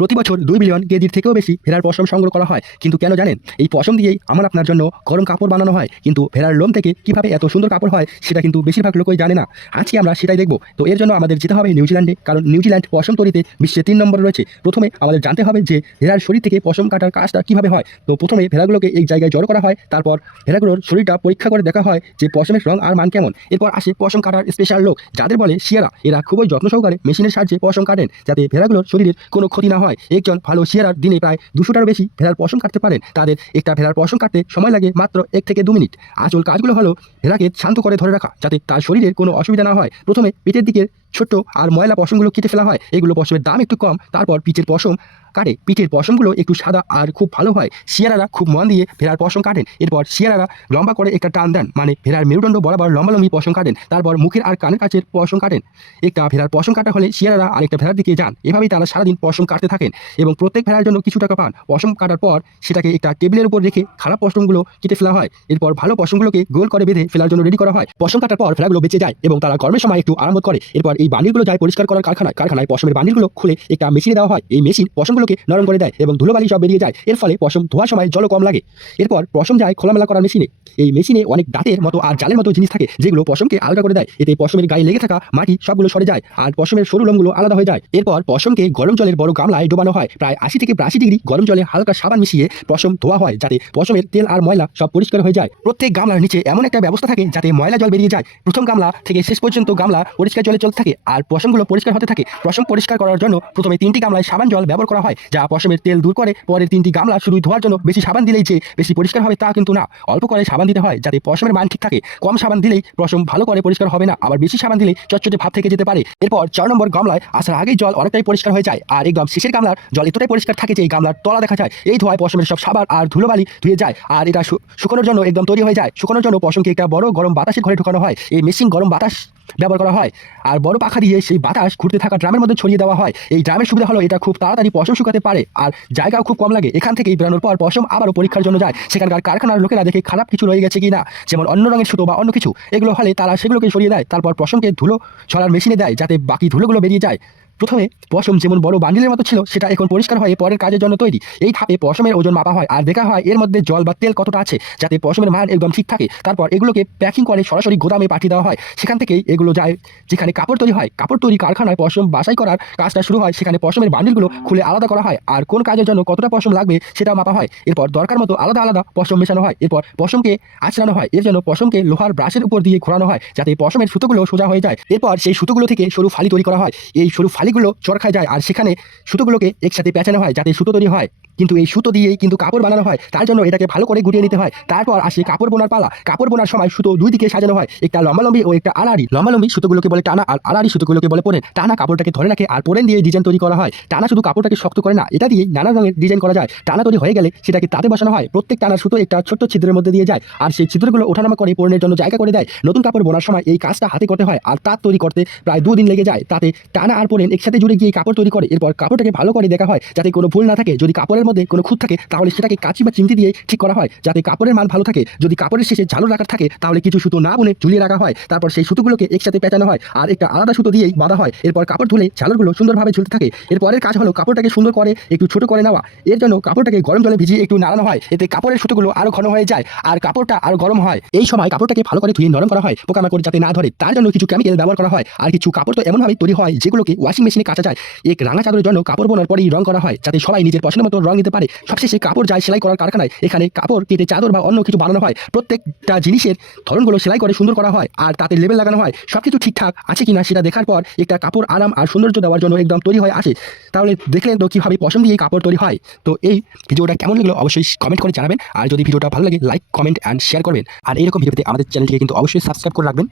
প্রতি বছর 2 বিলিয়ন কেজির থেকেও বেশি ভেড়ার পশম সংগ্রহ করা হয়। কিন্তু কেন জানেন? এই পশম দিয়েই আমার আপনার জন্য গরম কাপড় বানানো হয়। কিন্তু ভেড়ার লোম থেকে কিভাবে এত সুন্দর কাপড় হয় সেটা কিন্তু বেশিরভাগ লোকই জানে না। আজকে আমরা সেটাই দেখব। তো এর জন্য আমাদের যেতে হবে নিউজিল্যান্ডে, কারণ নিউজিল্যান্ড পশম তৈরিতে বিশ্বে 3 নম্বরে রয়েছে। প্রথমে আমাদের জানতে হবে যে ভেড়ার শরীর থেকে পশম কাটার কাজটা কিভাবে হয়। তো প্রথমে ভেড়াগুলোকে এই জায়গায় জড়ো করা হয়, তারপর ভেড়াগুলোর শরীরটা পরীক্ষা করে দেখা হয় যে পশমের রং আর মান কেমন। এরপর আসে পশম কাটার স্পেশাল লোক, যাদের বলে শিয়ারা। এরা খুবই যত্ন সহকারে মেশিনের সাহায্যে পশম কাটেন, যাতে ভেড়াগুলোর শরীরের কোনো ক্ষতি না হয়। একজন ভালো শিয়ারার দিনে প্রায় 200টারও বেশি ভেড়ার পশম কাটতে পারেন। তাদের একটা ভেড়ার পশম কাটতে সময় লাগে মাত্র 1 থেকে 2 মিনিট। আসল কাজগুলো হলো ভেড়াকে শান্ত করে ধরে রাখা, যাতে তার শরীরের কোনো অসুবিধা না হয়। প্রথমে পেটের দিকের ছোট্ট আর ময়লা পশমগুলো কেটে ফেলা হয়। এগুলো পশমের দাম একটু কম। তারপর পিঠের পশম কাটে। পিঠের পশমগুলো একটু সাদা আর খুব ভালো হয়। শিয়ারারা খুব মন দিয়ে ভেড়ার পশম কাটেন। এরপর শিয়ারারা লম্বা করে একটা টান দেন, মানে ভেড়ার মেরুদণ্ড বরাবর লম্বালম্বি পশম কাটেন। তারপর মুখের আর কানের কাছের পশম কাটেন। একটা ভেড়ার পশম কাটা হলে শিয়ারারা আরেকটা ভেড়ার দিকে যান। এভাবেই তারা সারাদিন পশম কাটতে থাকেন এবং প্রত্যেক ভেড়ার জন্য কিছু টাকা পান। পশম কাটার পর সেটাকে একটা টেবিলের উপর রেখে খারাপ পশমগুলো কেটে ফেলা হয়। এরপর ভালো পশমগুলোকে গোল করে বেঁধে ফেলার জন্য রেডি করা হয়। পশম কাটার পর ভেড়াগুলো বেঁচে যায় এবং তারা গরমের সময় একটু আরাম বোধ করে। এরপর এই বান্ডিলগুলো যায় পরিষ্কার করার কারখানায় পশমের বান্ডিলগুলো খুলে একটা মেশিনে দেওয়া হয়। এই মেশিন পশমগুলোকে নরম করে দেয় এবং ধুলোবালি সব বেরিয়ে যায়। এর ফলে পশম ধোয়ার সময় জলও কম লাগে। এরপর পশম যায় খোলামেলা করার মেশিনে। এই মেশিনে অনেক দাঁতের মতো আর জালের মতো জিনিস থাকে, যেগুলো পশমকে আলগা করে দেয়। এতে পশমের গায়ে লেগে থাকা মাটি সবগুলো সরে যায় আর পশমের সরু লোমগুলো আলাদা হয়ে যায়। এরপর পশমকে গরম জলের বড় গামলায় ডোবানো হয়। প্রায় 80 থেকে 82 ডিগ্রি গরম জলে হালকা সাবান মিশিয়ে পশম ধোয়া হয়, যাতে পশমের তেল আর ময়লা সব পরিষ্কার হয়ে যায়। প্রত্যেক গামলার নিচে এমন একটা ব্যবস্থা থাকে যাতে ময়লা জল বেরিয়ে যায়। প্রথম গামলা থেকে শেষ পর্যন্ত গামলা পরিষ্কার জলে চলতে থাকে আর পশমগুলো পরিষ্কার হতে থাকে। পশম পরিষ্কার করার জন্য প্রথমে 3টি গামলায় সাবান জল ব্যবহার করা হয়, যা পশমের তেল দূর করে। পরের 3টি গামলা শুধু ধোয়ার জন্য। বেশি সাবান দিলেই যে বেশি পরিষ্কার হবে তা কিন্তু না, অল্প করে সাবান দিতে হয় যাতে পশমের মান ঠিক থাকে। কম সাবান দিলেই পশম ভালো করে পরিষ্কার হবে না, আবার বেশি সাবান দিলেই চটচটে ভাব থেকে যেতে পারে। এরপর 4 নম্বর গামলায় আসার আগেই জল অনেকটাই পরিষ্কার হয়ে যায় আর একদম শেষের গামলার জল এতটাই পরিষ্কার থাকে যে এই গামলার তলা দেখা যায়। এই ধোয়ায় পশমের সব সাবান আর ধুলোবালি ধুয়ে যায় আর এটা শুকানোর জন্য একদম তৈরি হয়ে যায়। শুকানোর জন্য পশমকে একটা বড় গরম বাতাসের ঘরে ঢোকানো হয়। এই মেশিন গরম বাতাস ব্যবহার করা হয় আর বড় পাখা দিয়ে সেই বাতাস ঘুরতে থাকা ড্রামের মধ্যে ছড়িয়ে দেওয়া হয়। এই ড্রামের সুবিধা হলো এটা খুব তাড়াতাড়ি পশম শুকাতে পারে আর জায়গাও খুব কম লাগে। এখান থেকেই বেরানোর পর পশম আবারও পরীক্ষার জন্য যায়। সেখানকার কারখানার লোকেরা দেখে খারাপ কিছু রয়ে গেছে কিনা, যেমন অন্য রঙের সুতো বা অন্য কিছু, এগুলো হলে তারা সেগুলোকে সরিয়ে দেয়। তারপর পশমকে ধুলো ছড়ার মেশিনে দেয় যাতে বাকি ধুলোগুলো বেরিয়ে যায়। প্রথমে পশম যেমন বড় বান্ডিলের মতো ছিল সেটা এখন পরিষ্কার হয়ে পরের কাজের জন্য তৈরি। এই ধাপে পশমের ওজন মাপা হয় আর দেখা হয় এর মধ্যে জল বা তেল কতটা আছে, যাতে পশমের মান একদম ঠিক থাকে। তারপর এগুলোকে প্যাকিং করে সরাসরি গোদামে পাঠিয়ে দেওয়া হয়। সেখান থেকেই এগুলো যায় যেখানে কাপড় তৈরি হয়। কাপড় তৈরি কারখানায় পশম বাছাই করার কাজটা শুরু হয়। সেখানে পশমের বান্ডিলগুলো খুলে আলাদা করা হয় আর কোন কাজের জন্য কতটা পশম লাগবে সেটা মাপা হয়। এরপর দরকার মতো আলাদা আলাদা পশম মেশানো হয়। এরপর পশমকে আঁচড়ানো হয়। এর জন্য পশমকে লোহার ব্রাশের উপর দিয়ে ঘোরানো হয় যাতে পশমের সুতোগুলো সোজা হয়ে যায়। এরপর সেই সুতোগুলো থেকে সরু ফালি তৈরি করা হয়। এই সরু ফালিগুলো চরখায় যায় আর সেখানে সুতোগুলোকে একসাথে পেঁচানো হয় যাতে সুতো তৈরি হয়। কিন্তু এই সুতো দিয়েই কিন্তু কাপড় বানানো হয়, তার জন্য এটাকে ভালো করে গুটিয়ে নিতে হয়। তারপর আসে কাপড় বোনার পালা। কাপড় বোনার সময় সুতো 2 দিকে সাজানো হয়, একটা লম্বালম্বি ও একটা আড়াআড়ি। লম্বালম্বি সুতোগুলোকে বলে টানা আর আড়াআড়ি সুতোগুলোকে বলে পোড়েন। টানা কাপড়টাকে ধরে রাখে আর পোড়েন দিয়ে ডিজাইন তৈরি করা হয়। টানা শুধু কাপড়টাকে শক্ত করে না, এটা দিয়ে নানা রঙের ডিজাইন করা যায়। টানা তৈরি হয়ে গেলে সেটাকে তাতে বসানো হয়। প্রত্যেক টানার সুতো একটা ছোট্ট ছিদ্রের মধ্যে দিয়ে যায় আর সেই ছিদ্রগুলো ওঠানামা করে পোড়েনের জন্য জায়গা করে দেয়। নতুন কাপড় বোনার সময় এই কাজটা হাতে করতে হয় আর তাঁত তৈরি করতে প্রায় 2 দিন লেগে যায়। তাতে টানা আর পোড়েন একসাথে জুড়ে গিয়ে কাপড় তৈরি করে। এরপর কাপড়টাকে ভালো করে দেখা হয় যাতে কোনো ভুল না থাকে। যদি কাপড়ের মধ্যে কোনো খুঁত থাকে তাহলে সেটাকে কাঁচি বা চিমটি দিয়ে ঠিক করা হয় যাতে কাপড়ের মান ভালো থাকে। যদি কাপড়ের শেষে ঝালর রাখার থাকে তাহলে কিছু সুতো না বুনে ঝুলিয়ে রাখা হয়। তারপর সেই সুতোগুলোকে একসাথে পেঁচানো হয় আর একটা আলাদা সুতো দিয়েই বাঁধা হয়। এরপর কাপড় ধুলে ঝালরগুলো সুন্দরভাবে ঝুলতে থাকে। এরপরের কাজ হলো কাপড়টাকে সুন্দর করে একটু ছোট করে নেওয়া। এর জন্য কাপড়টাকে গরম জলে ভিজিয়ে একটু নাড়ানো হয়। এতে কাপড়ের সুতোগুলো আরো ঘন হয়ে যায় আর কাপড়টা আরো গরম হয়। এই সময় কাপড়টাকে ভালো করে ধুয়ে নরম করা হয়, পোকামাকড় যাতে না ধরে। তার জন্য কিছু কেমিক্যাল ব্যবহার করা হয় আর কিছু কাপড় তো এমনভাবে তৈরি হয় যেগুলোকে ওয়াশিং মেশিনে কাচা যায়। এক রাঙা চাদরের জন্য কাপড় বোনার পরেই রং করা হয় যাতে সবাই নিজের পছন্দ মতো রং দিতে পারে। সবশেষে কাপড় যায় সেলাই করার কারখানায়। এখানে কাপড় কেটে চাদর বা অন্য কিছু বানানো হয়। প্রত্যেকটা জিনিসের ধরনগুলো সেলাই করে সুন্দর করা হয় আর তাতে লেবেল লাগানো হয়। সবকিছু ঠিকঠাক আছে কিনা সেটা দেখার পর একটা কাপড় আরাম আর সৌন্দর্য দেওয়ার জন্য একদম তৈরি হয়ে আসে। তাহলে দেখলেন তো কিভাবে পশম দিয়ে কাপড় তৈরি হয়। তো এই ভিডিওটা কেমন লাগলো অবশ্যই কমেন্ট করে জানাবেন আর যদি ভিডিওটা ভালো লাগে লাইক কমেন্ট অ্যান্ড শেয়ার করবেন। আর এরকম ভিডিও পেতে আমাদের চ্যানেলটিকে কিন্তু অবশ্যই সাবস্ক্রাইব করে রাখবেন।